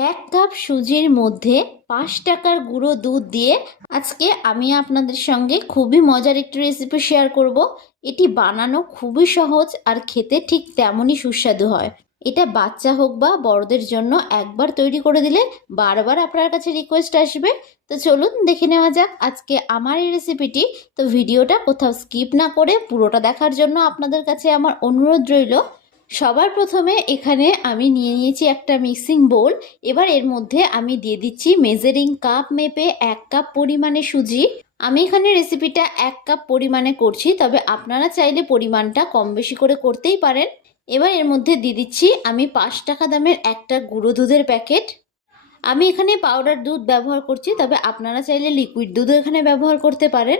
এক কাপ সুজির মধ্যে পাঁচ টাকার গুঁড়ো দুধ দিয়ে আজকে আমি আপনাদের সঙ্গে খুবই মজার একটি রেসিপি শেয়ার করব। এটি বানানো খুবই সহজ আর খেতে ঠিক তেমনই সুস্বাদু হয়। এটা বাচ্চা হোক বা বড়দের জন্য একবার তৈরি করে দিলে বারবার আপনার কাছে রিকোয়েস্ট আসবে। তো চলুন দেখে নেওয়া যাক আজকে আমার এই রেসিপিটি তো ভিডিওটা কোথাও স্কিপ না করে পুরোটা দেখার জন্য আপনাদের কাছে আমার অনুরোধ রইল। সবার প্রথমে এখানে আমি নিয়ে নিয়েছি একটা মিক্সিং বোল। এবার এর মধ্যে আমি দিয়ে দিচ্ছি মেজারিং কাপ মেপে এক কাপ পরিমাণে সুজি। আমি এখানে রেসিপিটা এক কাপ পরিমাণে করছি, তবে আপনারা চাইলে পরিমাণটা কম বেশি করে করতেই পারেন। এবার এর মধ্যে দিয়ে দিচ্ছি আমি পাঁচ টাকা দামের একটা গুঁড়ো দুধের প্যাকেট। আমি এখানে পাউডার দুধ ব্যবহার করছি, তবে আপনারা চাইলে লিকুইড দুধও এখানে ব্যবহার করতে পারেন।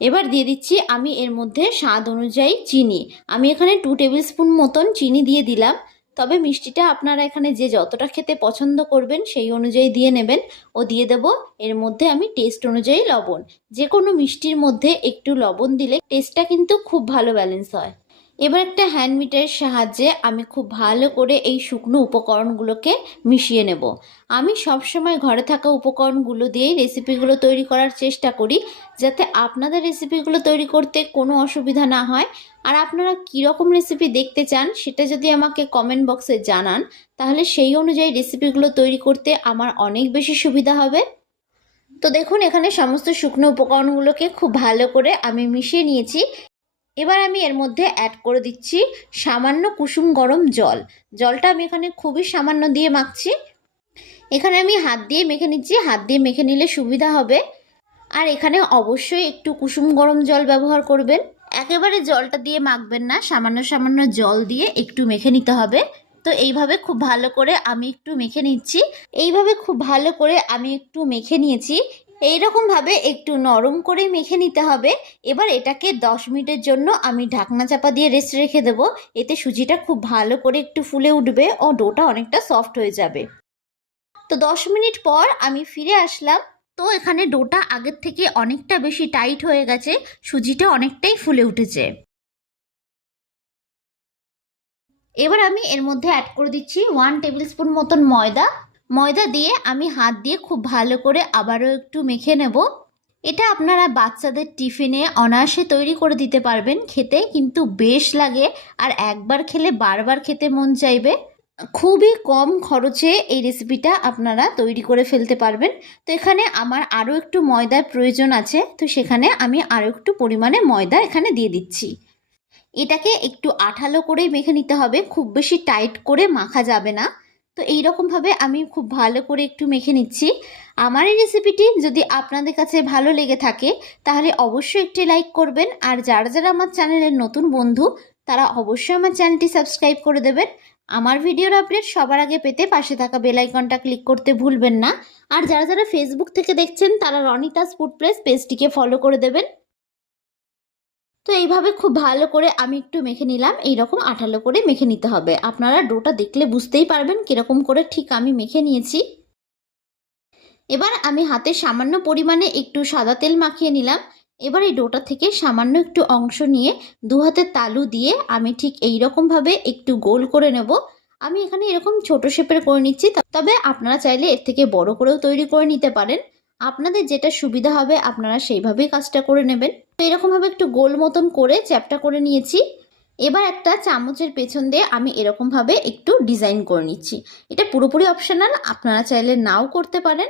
এবার দিয়ে দিচ্ছি আমি এর মধ্যে স্বাদ অনুযায়ী চিনি। আমি এখানে টু টেবিল স্পুন মতন চিনি দিয়ে দিলাম। তবে মিষ্টিটা আপনারা এখানে যে যতটা খেতে পছন্দ করবেন সেই অনুযায়ী দিয়ে নেবেন। ও দিয়ে দেব এর মধ্যে আমি টেস্ট অনুযায়ী লবণ। যে কোনো মিষ্টির মধ্যে একটু লবণ দিলে টেস্টটা কিন্তু খুব ভালো ব্যালেন্স হয়। এবার একটা হ্যান্ড মিটারের সাহায্যে আমি খুব ভালো করে এই শুকনো উপকরণগুলোকে মিশিয়ে নেব। আমি সবসময় ঘরে থাকা উপকরণগুলো দিয়েই রেসিপিগুলো তৈরি করার চেষ্টা করি, যাতে আপনাদের রেসিপিগুলো তৈরি করতে কোনো অসুবিধা না হয়। আর আপনারা কীরকম রেসিপি দেখতে চান, সেটা যদি আমাকে কমেন্ট বক্সে জানান, তাহলে সেই অনুযায়ী রেসিপিগুলো তৈরি করতে আমার অনেক বেশি সুবিধা হবে। তো দেখুন, এখানে সমস্ত শুকনো উপকরণগুলোকে খুব ভালো করে আমি মিশিয়ে নিয়েছি। এবার আমি এর মধ্যে অ্যাড করে দিচ্ছি সামান্য কুসুম গরম জল। জলটা আমি এখানে খুবই সামান্য দিয়ে মাখছি। এখানে আমি হাত দিয়ে মেখে নিচ্ছি। হাত দিয়ে মেখে নিলে সুবিধা হবে। আর এখানে অবশ্যই একটু কুসুম গরম জল ব্যবহার করবেন। একেবারে জলটা দিয়ে মাখবেন না, সামান্য সামান্য জল দিয়ে একটু মেখে নিতে হবে। তো এইভাবে খুব ভালো করে আমি একটু মেখে নিচ্ছি। এইভাবে খুব ভালো করে আমি একটু মেখে নিয়েছি। এইরকমভাবে একটু নরম করে মেখে নিতে হবে। এবার এটাকে দশ মিনিটের জন্য আমি ঢাকনা চাপা দিয়ে রেস্ট রেখে দেবো। এতে সুজিটা খুব ভালো করে একটু ফুলে উঠবে ও ডোটা অনেকটা সফট হয়ে যাবে। তো দশ মিনিট পর আমি ফিরে আসলাম। তো এখানে ডোটা আগের থেকে অনেকটা বেশি টাইট হয়ে গেছে, সুজিটা অনেকটাই ফুলে উঠেছে। এবার আমি এর মধ্যে অ্যাড করে দিচ্ছি ওয়ান টেবিল স্পুন মতন ময়দা। ময়দা দিয়ে আমি হাত দিয়ে খুব ভালো করে আবারও একটু মেখে নেব। এটা আপনারা বাচ্চাদের টিফিনে অনায়াসে তৈরি করে দিতে পারবেন খেতে, কিন্তু বেশ লাগে আর একবার খেলে বারবার খেতে মন চাইবে। খুবই কম খরচে এই রেসিপিটা আপনারা তৈরি করে ফেলতে পারবেন। তো এখানে আমার আরও একটু ময়দার প্রয়োজন আছে, তো সেখানে আমি আরও একটু পরিমাণে ময়দা এখানে দিয়ে দিচ্ছি। এটাকে একটু আঠালো করেই মেখে নিতে হবে, খুব বেশি টাইট করে মাখা যাবে না। তো এইরকমভাবে আমি খুব ভালো করে একটু মেখে নিচ্ছি। আমার এই রেসিপিটি যদি আপনাদের কাছে ভালো লেগে থাকে, তাহলে অবশ্যই একটি লাইক করবেন। আর যারা যারা আমার চ্যানেলের নতুন বন্ধু, তারা অবশ্যই আমার চ্যানেলটি সাবস্ক্রাইব করে দেবেন। আমার ভিডিওর আপডেট সবার আগে পেতে পাশে থাকা বেল আইকনটা ক্লিক করতে ভুলবেন না। আর যারা যারা ফেসবুক থেকে দেখছেন, তারা রনিতাস ফুড প্রেস পেজটিকে ফলো করে দেবেন। তো এইভাবে খুব ভালো করে আমি একটু মেখে নিলাম। এইরকম আঠালো করে মেখে নিতে হবে। আপনারা ডোটা দেখলে বুঝতেই পারবেন কীরকম করে ঠিক আমি মেখে নিয়েছি। এবার আমি হাতে সামান্য পরিমাণে একটু সাদা তেল মাখিয়ে নিলাম। এবার এই ডোটা থেকে সামান্য একটু অংশ নিয়ে দু হাতের তালু দিয়ে আমি ঠিক এই ভাবে একটু গোল করে নেব। আমি এখানে এরকম ছোট শেপের করে নিচ্ছি। তবে আপনারা চাইলে এর থেকে বড় করেও তৈরি করে নিতে পারেন। আপনাদের যেটা সুবিধা হবে, আপনারা সেইভাবেই কাজটা করে নেবেন। তো এরকমভাবে একটু গোল মতন করে চ্যাপটা করে নিয়েছি। এবার একটা চামচের পেছন দিয়ে আমি এরকমভাবে একটু ডিজাইন করে নিচ্ছি। এটা পুরোপুরি অপশনাল, আপনারা চাইলে নাও করতে পারেন।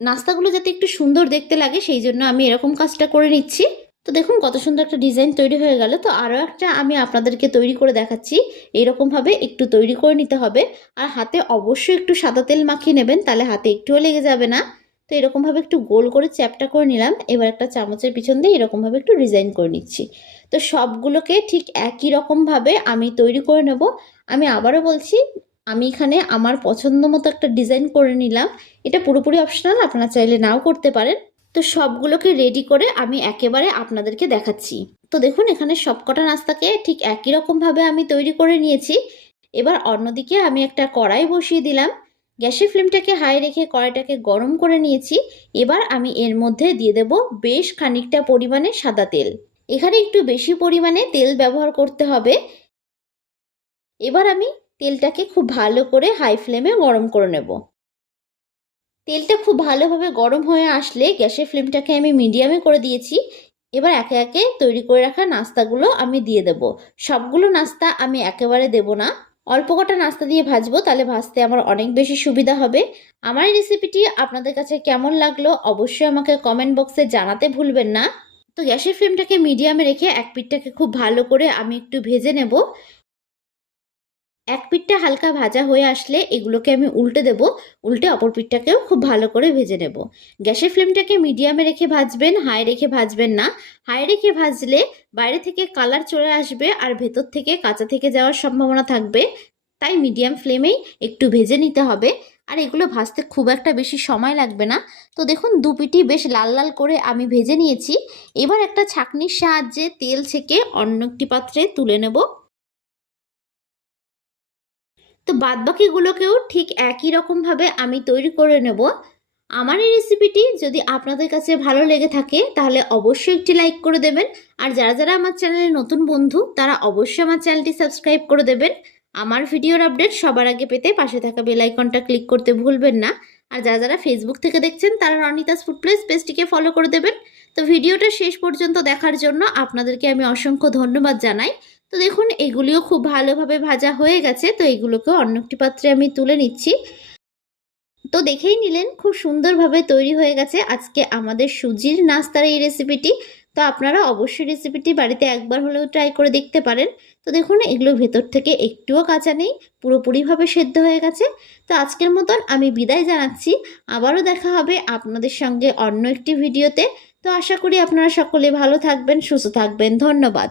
নাস্তাগুলো যাতে একটু সুন্দর দেখতে লাগে, সেই জন্য আমি এরকম কাজটা করে নিচ্ছি। তো দেখুন, কত সুন্দর একটা ডিজাইন তৈরি হয়ে গেল। তো আরও একটা আমি আপনাদেরকে তৈরি করে দেখাচ্ছি। এইরকমভাবে একটু তৈরি করে নিতে হবে। আর হাতে অবশ্যই একটু সাদা তেল মাখিয়ে নেবেন, তাহলে হাতে একটুও লেগে যাবে না। তো এরকমভাবে একটু গোল করে চ্যাপটা করে নিলাম। এবার একটা চামচের পিছন দিয়ে এরকমভাবে একটু ডিজাইন করে নিচ্ছি। তো সবগুলোকে ঠিক একই রকমভাবে আমি তৈরি করে নেব। আমি আবারও বলছি, আমি এখানে আমার পছন্দ মতো একটা ডিজাইন করে নিলাম। এটা পুরোপুরি অপশনাল আপনারা চাইলে নাও করতে পারেন। তো সবগুলোকে রেডি করে আমি একেবারে আপনাদেরকে দেখাচ্ছি। তো দেখুন, এখানে সবকটা নাস্তাকে ঠিক একই রকমভাবে আমি তৈরি করে নিয়েছি। এবার অন্যদিকে আমি একটা কড়াই বসিয়ে দিলাম। গ্যাসের ফ্লেমটাকে হাই রেখে কড়াইটাকে গরম করে নিয়েছি। এবার আমি এর মধ্যে দিয়ে দেব বেশ খানিকটা পরিমাণে সাদা তেল। এখানে একটু বেশি পরিমাণে তেল ব্যবহার করতে হবে। এবার আমি তেলটাকে খুব ভালো করে হাই ফ্লেমে গরম করে নেব। তেলটা খুব ভালোভাবে গরম হয়ে আসলে গ্যাসের ফ্লেমটাকে আমি মিডিয়ামে করে দিয়েছি। এবার একে একে তৈরি করে রাখা নাস্তাগুলো আমি দিয়ে দেব। সবগুলো নাস্তা আমি একেবারে দেব না। অল্প কটা নাস্তা দিয়ে ভাজবো, তাহলে ভাজতে আমার অনেক বেশি সুবিধা হবে। আমার এই রেসিপিটি আপনাদের কাছে কেমন লাগল অবশ্যই আমাকে কমেন্ট বক্সে জানাতে ভুলবেন না। তো গ্যাসের ফ্লেমটাকে মিডিয়ামে রেখে এক পিঠটাকে খুব ভালো করে আমি একটু ভেজে নেব। এক পিঠটা হালকা ভাজা হয়ে আসলে এগুলোকে আমি উল্টে দেব। উল্টে অপর পিঠটাকেও খুব ভালো করে ভেজে নেব। গ্যাসের ফ্লেমটাকে মিডিয়ামে রেখে ভাজবেন, হাই রেখে ভাজবেন না। হাই রেখে ভাজলে বাইরে থেকে কালার চলে আসবে আর ভেতর থেকে কাঁচা থেকে যাওয়ার সম্ভাবনা থাকবে। তাই মিডিয়াম ফ্লেমেই একটু ভেজে নিতে হবে। আর এগুলো ভাজতে খুব একটা বেশি সময় লাগবে না। তো দেখুন, দু পিটি বেশ লাল লাল করে আমি ভেজে নিয়েছি। এবার একটা ছাঁকনির সাহায্যে তেল ছেঁকে অন্য একটি পাত্রে তুলে নেব। তো বাদবাকিগুলোকেও ঠিক একই রকমভাবে আমি তৈরি করে নেব। আমার এই রেসিপিটি যদি আপনাদের কাছে ভালো লেগে থাকে, তাহলে অবশ্যই একটি লাইক করে দেবেন। আর যারা যারা আমার চ্যানেলে নতুন বন্ধু, তারা অবশ্যই আমার চ্যানেলটি সাবস্ক্রাইব করে দেবেন। আমার ভিডিওর আপডেট সবার আগে পেতে পাশে থাকা বেলাইকনটা ক্লিক করতে ভুলবেন না। আর যারা যারা ফেসবুক থেকে দেখছেন, তারা রনিতাস ফুড প্লেস পেজটিকে ফলো করে দেবেন। তো ভিডিওটা শেষ পর্যন্ত দেখার জন্য আপনাদেরকে আমি অসংখ্য ধন্যবাদ জানাই। তো দেখুন, এগুলিও খুব ভালোভাবে ভাজা হয়ে গেছে। তো এগুলোকে অন্য একটি পাত্রে আমি তুলে নিচ্ছি। তো দেখেই নিলেন, খুব সুন্দরভাবে তৈরি হয়ে গেছে। আজকে আমাদের সুজির নাস্তার এই রেসিপিটি। তো আপনারা অবশ্যই রেসিপিটি বাড়িতে একবার হলেও ট্রাই করে দেখতে পারেন। তো দেখুন, এগুলো ভেতর থেকে একটুও কাঁচা নেই, পুরোপুরিভাবে সেদ্ধ হয়ে গেছে। তো আজকের মতন আমি বিদায় জানাচ্ছি। আবারও দেখা হবে আপনাদের সঙ্গে অন্য একটি ভিডিওতে। তো আশা করি আপনারা সকলে ভালো থাকবেন, সুস্থ থাকবেন। ধন্যবাদ।